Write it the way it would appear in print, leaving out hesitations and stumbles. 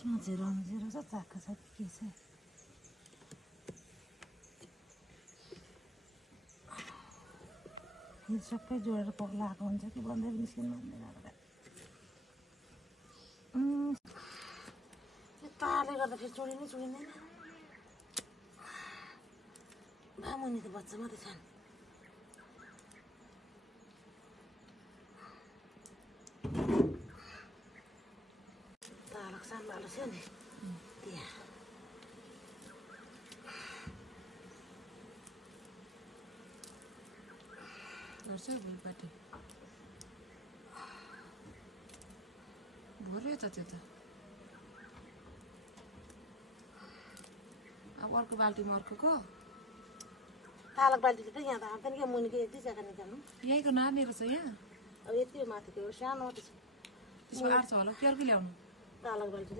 यसमा झिरो छ चाक्का छ के छ यो सबै जोडेर लगाएको हुन्छ कि बन्दै निस्किनु भन्दैन यो तारले गर्दाखेरि चुडिँदैन बामुनी त बच्चा मात्रै छन् तालक साम्बालो छ नि त्यहाँ गर्छ भोलिपट्टि भोरै त त्यो त अब अर्को बाल्टीमा अर्को तालक बाल्टी त यहाँ त आउँदैन कि मुनिको एक दुई जग्गा निकाल्नु यहीँको नानीहरू छ यहाँ अब यति माथिको सानो मात्रै छ त्यसमा आँट्छ होला कि अर्को ल्याउनु तालक बाल्टी